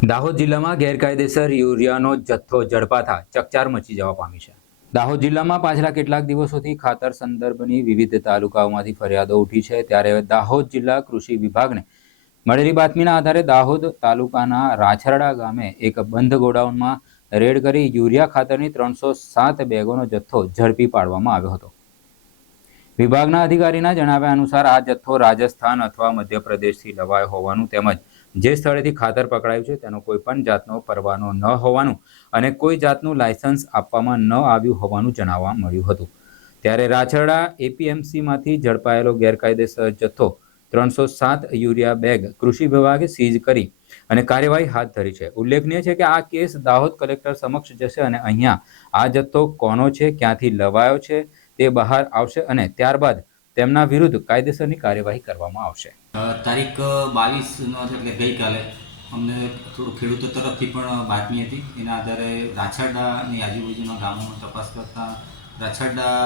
દાહોદ જિલ્લામાં ગેરકાયદેસર યુરિયાનો જથ્થો ઝડપાતા ચકચાર મચી જવા પામી છે. દાહોદ જિલ્લામાં પાછલા કેટલાક દિવસોથી ખાતર સંદર્ભની વિવિધ તાલુકાઓમાંથી ફરિયાદો ઉઠી છે. ત્યારે દાહોદ જિલ્લા કૃષિ વિભાગને મળેલી બાતમીના આધારે દાહોદ તાલુકાના રાછરડા ગામે એક બંધ ગોડાઉનમાં રેડ કરી યુરિયા ખાતરની ત્રણસો સાત બેગોનો જથ્થો ઝડપી પાડવામાં આવ્યો હતો. વિભાગના અધિકારીના જણાવ્યા અનુસાર આ જથ્થો રાજસ્થાન અથવા મધ્યપ્રદેશથી લવાયો હોવાનું તેમજ જે સ્થળેથી ખાતર પકડાયું છે, તેનો કોઈ પણ જાતનો પરવાનો ન હોવાનું અને કોઈ જાતનું લાયસન્સ આપવામાં ન આવ્યું હોવાનું જણાવવા મળ્યું હતું. ત્યારે રાછરડા એપીએમસીમાંથી ઝડપાયેલો ગેરકાયદેસર જથ્થો ત્રણસો સાત યુરિયા બેગ કૃષિ વિભાગે સીઝ કરી અને કાર્યવાહી હાથ ધરી છે. ઉલ્લેખનીય છે કે આ કેસ દાહોદ કલેક્ટર સમક્ષ જશે અને અહીંયા આ જથ્થો કોનો છે, ક્યાંથી લવાયો છે, તે બહાર આવશે અને ત્યારબાદ તેમના વિરુદ્ધ કાયદેસરની કાર્યવાહી કરવામાં આવશે. તારીખ બાવીસનો એટલે ગઈકાલે અમને થોડું ખેડૂતો તરફથી પણ બાતમી હતી. એના આધારે રાછરડા અને આજુબાજુના ગામોમાં તપાસ કરતાં રાછરડા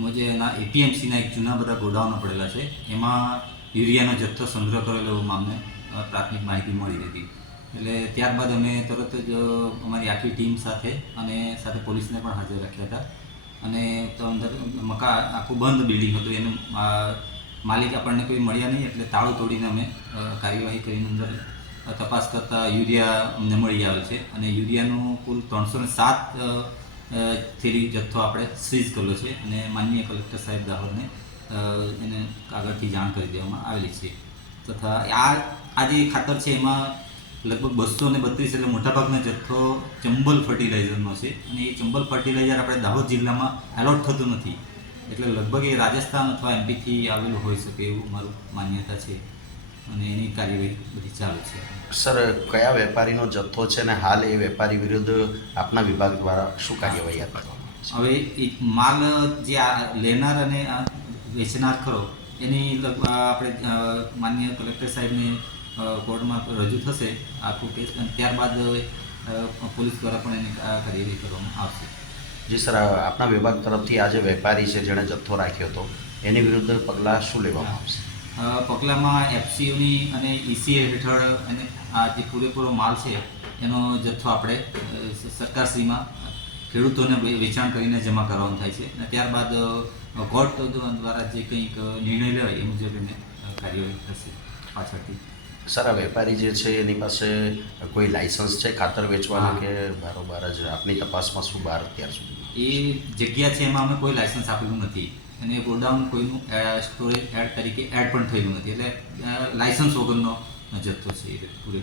મુજબ એના એપીએમસીના એક જૂના બધા ગોડાઉનો પડેલા છે, એમાં યુરિયાનો જથ્થો સંગ્રહ કરેલો એવું અમને પ્રાથમિક માહિતી મળી હતી. એટલે ત્યારબાદ અમે તરત જ અમારી આખી ટીમ સાથે અને સાથે પોલીસને પણ હાજર રાખ્યા હતા. અને તો અંદર મકા આખું બંધ બિલ્ડિંગ હતું. એનું માલિક આપણને કોઈ મળ્યા નહીં, એટલે તાળું તોડીને અમે કાર્યવાહી કરીને અંદર તપાસ કરતાં યુરિયા અમને મળી આવે છે. અને યુરિયાનું કુલ ત્રણસો સાત થેલી જથ્થો આપણે સીઝ કર્યો છે. અને માનનીય કલેક્ટર સાહેબ દાહોદને એને કાગળથી જાણ કરી દેવામાં આવેલી છે. તથા આ આ જે ખાતર છે, એમાં લગભગ બસો ને બત્રીસ એટલે મોટાભાગનો જથ્થો ચંબલ ફર્ટિલાઇઝરનો છે. અને એ ચંબલ ફર્ટિલાઇઝર આપણે દાહોદ જિલ્લામાં એલોટ થતું નથી. એટલે લગભગ એ રાજસ્થાન અથવા એમપીથી આવેલું હોઈ શકે એવું મારું માન્યતા છે. અને એની કાર્યવાહી બધી ચાલુ છે. સર કયા વેપારીનો જથ્થો છે ને હાલ એ વેપારી વિરુદ્ધ આપના વિભાગ દ્વારા શું કાર્યવાહી છે? હવે એ માલ જે આ લેનાર અને વેચનાર ખરો એની લગભગ આપણે માન્ય કલેક્ટર સાહેબને કોર્ટમાં રજૂ થશે આખું કેસ અને ત્યારબાદ પોલીસ દ્વારા પણ એની કાર્યવાહી કરવામાં આવશે. જી સર આપણા આપના વિભાગ તરફથી આજે વેપારી છે જેણે જથ્થો રાખ્યો હતો. એની વિરુદ્ધ પગલાં શું લેવામાં આવશે? પગલાંમાં એફસીઓની અને ઈસીએ હેઠળ અને આ જે પૂરેપૂરો માલ છે એનો જથ્થો આપણે સરકારશ્રીમાં ખેડૂતોને વેચાણ કરીને જમા કરવાનું થાય છે. અને ત્યારબાદ કોર્ટ દ્વારા જે કંઈક નિર્ણય લેવાય એ મુજબ એને કાર્યવાહી થશે પાછળથી. સર વેપારી જે છે એની પાસે કોઈ લાયસન્સ છે ખાતર વેચવાનું કે બારોબાર જ આપની તપાસમાં શું બહાર અત્યાર સુધી? એ જગ્યા છે એમાં અમે કોઈ લાયસન્સ આપેલું નથી. અને ગોડાઉન કોઈનું સ્ટોરેજ એડ તરીકે એડ પણ થયેલું નથી. એટલે લાઇસન્સ લાયસન્સ વગરનો જથ્થો છે એ પૂરેપૂરો.